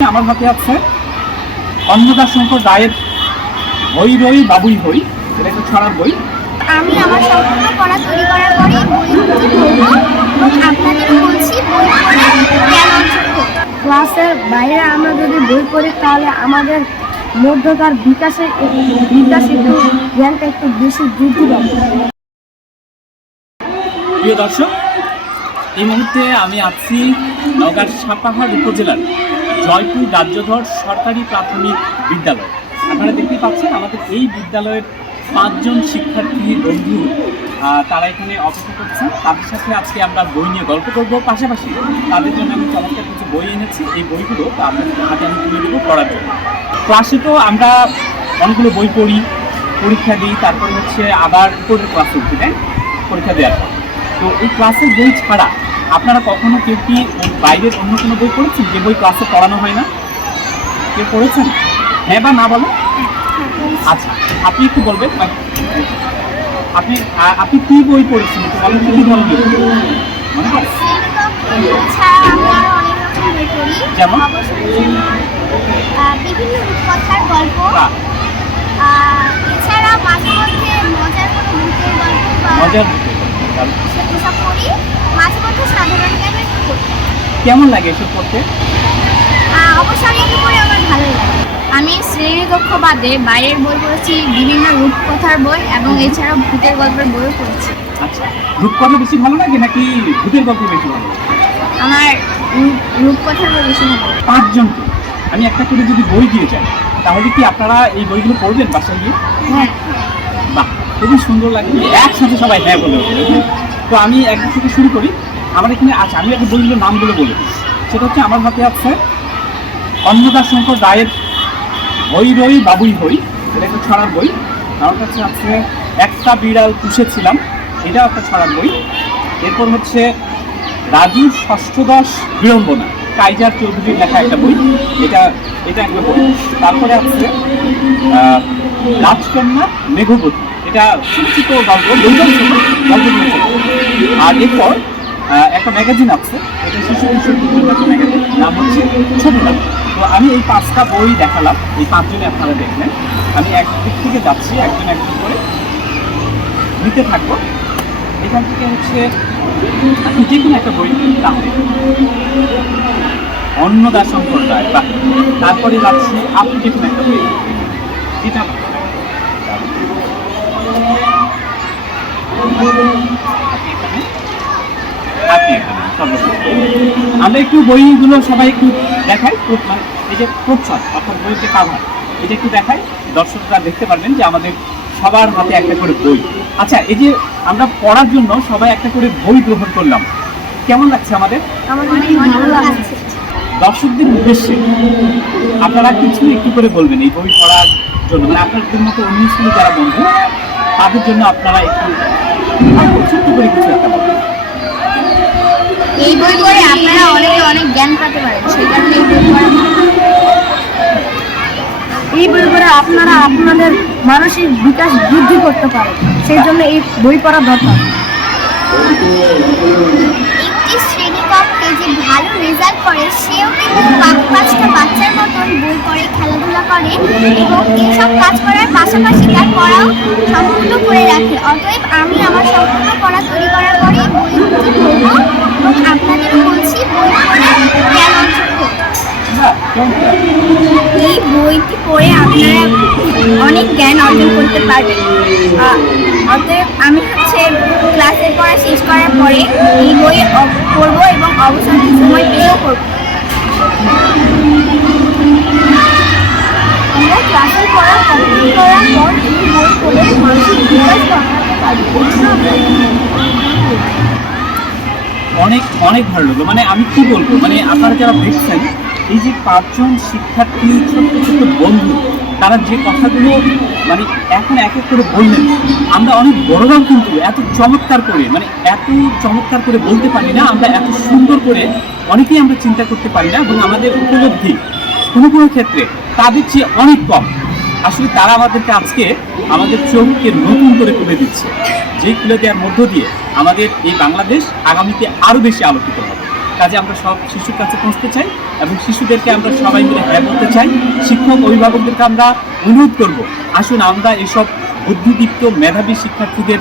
আমার হাতে আছে অন্নদা শঙ্কর রায়ের হই রই বাবুই হই এটা একটা ছড়ার বই। আমি আমার সম্পূর্ণ পড়া তৈরি করার পরে বলছি ক্লাসের বাইরে আমরা যদি বই পড়ি তাহলে আমাদের মধ্যকার বিকাশে বিকাশ একটু জ্ঞানটা একটু বেশি বৃদ্ধি পাবে। প্রিয় দর্শক এই মুহূর্তে আমি আছি নওগাঁর সাপাহার উপজেলার জয়পুর রাজ্যধর সরকারি প্রাথমিক বিদ্যালয়। আপনারা দেখতে পাচ্ছেন, আমাদের এই বিদ্যালয়ের পাঁচজন শিক্ষার্থী বন্ধু তারা এখানে অপেক্ষা করছেন। তাদের সাথে আজকে আমরা বই নিয়ে গল্প করব। পাশাপাশি তাদের জন্য আমি চমৎকার কিছু বই এনেছি। এই বইগুলো আপনাদের হাতে আমি তুলে দেবো পড়ার জন্য। ক্লাসে তো আমরা অনেকগুলো বই পড়ি, পরীক্ষা দিই, তারপরে হচ্ছে আবার করে ক্লাসে উঠি, তাই পরীক্ষা দেওয়ার পর। তো এই ক্লাসের বই ছাড়া আপনারা কখনো কেউ কি বাইরের অন্য কোনো বই পড়েছেন? যে বই ক্লাসে পড়ানো হয় না? কেউ পড়েছেন? হ্যাঁ বা না বলো? আচ্ছা আপনি একটু বলবেন আপনি আপনি কি বই পড়েছেন? বলেন কি ধরনের? মনে যেমন? বিভিন্ন রূপকথার গল্প এছাড়া মাঝে মধ্যে মজার কোনো ভূতের গল্প মজার দিকে তাহলে এসব পড়ি মাঝে মধ্যে সাধারণ জ্ঞানের পড়ি কেমন লাগে এসব পড়তে অবশ্য আমি একটু পড়ে আমার ভালোই লাগে। আমি শ্রেণীকক্ষ বাদে বাইরের বই পড়েছি বিভিন্ন রূপকথার বই এবং এছাড়াও ভূতের গল্পের বইও পড়েছি। আচ্ছা রূপকথা বেশি ভালো লাগে নাকি ভূতের গল্প বেশি ভালো আমার রূপকথার বই বেশি ভালো। পাঁচজনকে আমি একটা করে যদি বই দিয়ে যাই তাহলে কি আপনারা এই বইগুলো পড়বেন বাসায় গিয়ে? হ্যাঁ। বাহ খুবই সুন্দর লাগে একসাথে সবাই হ্যাঁ বলে। তো আমি একদিক থেকে শুরু করি। আমার এখানে আছে, আমি একটা বইগুলোর নামগুলো বলে। সেটা হচ্ছে আমার হাতে আছে অন্নদা শঙ্কর রায়ের হই রই, বাবুই হই এটা একটা ছড়ার বই। আমার কাছে আছে, একটা বিড়াল পুষেছিলাম এটাও একটা ছড়ার বই। এরপর হচ্ছে, রাজু ষষ্ঠদশ বিড়ম্বনা কাইজার চৌধুরীর লেখা একটা বই। এটা এটা একটা বই। তারপরে আছে রাজকন্যা মেঘবতী এটা ছোট ছোট গল্প ছোট ছোট। আর এরপর একটা ম্যাগাজিন আছে, এটা শিশু ম্যাগাজিন নাম হচ্ছে ছোটরা তো আমি এই পাঁচটা বই দেখালাম, এই পাঁচজনে আপনারা দেখলেন। আমি এক দিক থেকে যাচ্ছি, একজন একজন করে নিতে থাকব। এখান থেকে হচ্ছে, যে কোনো একটা বই দেবেন অন্নদা রায় বা তারপরে যাচ্ছি, আপনি যে কোনো একটা বই যেটা ভালো লাগে। আপনি এখানে আমরা একটু বইগুলো সবাই একটু দেখাই মানে এই যে প্রচ্ছদ অর্থাৎ বইয়ের যে কাভার এটা একটু দেখাই দর্শকরা দেখতে পারবেন যে আমাদের সবার হাতে একটা করে বই। আচ্ছা এই যে আমরা পড়ার জন্য সবাই একটা করে বই গ্রহণ করলাম। কেমন লাগছে আমাদের? আমাদের খুব ভালো লাগছে। দর্শকদের উদ্দেশ্যে আপনারা কিছু একটু করে বলবেন এই বই পড়ার জন্য। মানে আপনাদের মতো অন্য স্কুলে যারা বন্ধু তাদের জন্য আপনারা একটু অল্প ছোট্ট করে কিছু একটা বলবেন এই বই পড়ে আপনারা অনেকে অনেক জ্ঞান পেতে পারেন সেই কারণে এই বই পড়া এই বই পড়ে আপনারা আপনাদের মানসিক বিকাশ বৃদ্ধি করতে পারেন সেই জন্য এই বই পড়া দরকার। একটি শ্রেণীকক্ষে যে ভালো রেজাল্ট করে সেও কিন্তু পাঁচ পাঁচটা বই পড়ে খেলাধুলা করে এবং এইসব কাজ করার পাশাপাশি তার পড়াও সম্পূর্ণ করে রাখে। অতএব আমি আমার সম্পূর্ণ পড়া তৈরি করার পরে বই এবং আপনাদেরও বলছি বই পড়ে জ্ঞান। এই বইটি পড়ে আপনারা অনেক জ্ঞান অর্জন করতে পারবেন। অতএব আমি হচ্ছে ক্লাসের পড়া শেষ করার পরে এই বই পড়ব এবং অবসর সময় পেয়েও পড়ব আমরা ক্লাসের পড়া কমপ্লিট করার পর এই বই পড়ে মানসিক বিকাশ অনেক অনেক ভালো লাগল। মানে আমি কি বলব? মানে আপনারা যারা দেখছেন, এই যে পাঁচজন শিক্ষার্থী, ছোট্ট ছোট্ট বন্ধু, তারা যে কথাগুলো মানে এখন এক এক করে বললেন, আমরা অনেক বড়রাও কিন্তু এত চমৎকার করে মানে এত চমৎকার করে বলতে পারি না, আমরা এত সুন্দর করে অনেকেই আমরা চিন্তা করতে পারি না এবং আমাদের উপলব্ধি কোনো কোনো ক্ষেত্রে তাদের চেয়ে অনেক কম। আসলে তারা আমাদেরকে আজকে আমাদের চোখকে নতুন করে তুলে দিচ্ছে। যেই খুলে দেওয়ার মধ্য দিয়ে আমাদের এই বাংলাদেশ আগামীতে আরও বেশি আলোকিত হবে। কাজে আমরা সব শিশুর কাছে পৌঁছতে চাই এবং শিশুদেরকে আমরা সবাই মিলে হ্যাঁ বলতে চাই। শিক্ষক, অভিভাবকদেরকে আমরা অনুরোধ করব, আসুন আমরা এসব বুদ্ধিদীপ্ত মেধাবী শিক্ষার্থীদের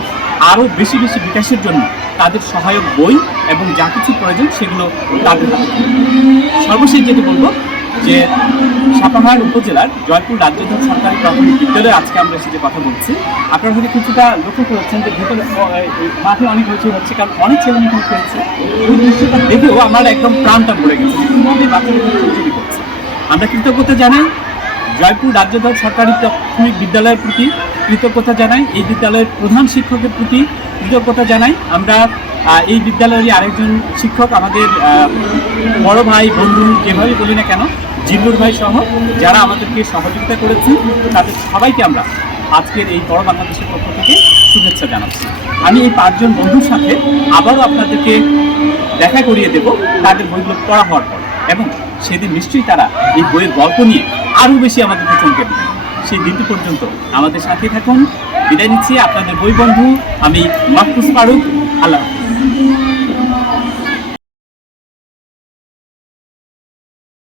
আরও বেশি বেশি বিকাশের জন্য তাদের সহায়ক বই এবং যা কিছু প্রয়োজন সেগুলো তাদের তুলে। সর্বশেষ যেটি বলব যে সাপাহার উপজেলার জয়পুর রাজ্য সরকারি প্রাথমিক বিদ্যালয়ে আজকে আমরা এসে যে কথা বলছি, আপনারা হয়তো কিছুটা লক্ষ্য করেছেন যে ভেতরে মাঠে অনেক হচ্ছে হচ্ছে কারণ অনেক ছেলে মেয়ে খেলছে ওই দৃশ্যটা দেখেও আমার একদম প্রাণটা ভরে গেছে মধ্যে ছোটাছুটি করছে আমরা কৃতজ্ঞতা জানাই জয়পুর রাজ্যধর সরকারি প্রাথমিক বিদ্যালয়ের প্রতি কৃতজ্ঞতা জানাই, এই বিদ্যালয়ের প্রধান শিক্ষকের প্রতি কৃতজ্ঞতা জানাই। আমরা এই বিদ্যালয়েরই আরেকজন শিক্ষক আমাদের বড় ভাই, বন্ধু, যেভাবে বলি না কেন জিল্লুর ভাই সহ, যারা আমাদেরকে সহযোগিতা করেছেন, তাদের সবাইকে আমরা আজকের এই বড় বাংলাদেশের পক্ষ থেকে শুভেচ্ছা জানাচ্ছি। আমি এই পাঁচজন বন্ধুর সাথে আবারও আপনাদেরকে দেখা করিয়ে দেব, তাদের বইগুলো পড়া হওয়ার পর। এবং সেদিন নিশ্চয়ই তারা এই বইয়ের গল্প নিয়ে আরও বেশি আমাদেরকে চমকে দেবে সেই দিনটি পর্যন্ত আমাদের সাথে থাকুন বিদায় নিচ্ছি আপনাদের বই বন্ধু, আমি মাহফুজ ফারুক, আল্লাহ।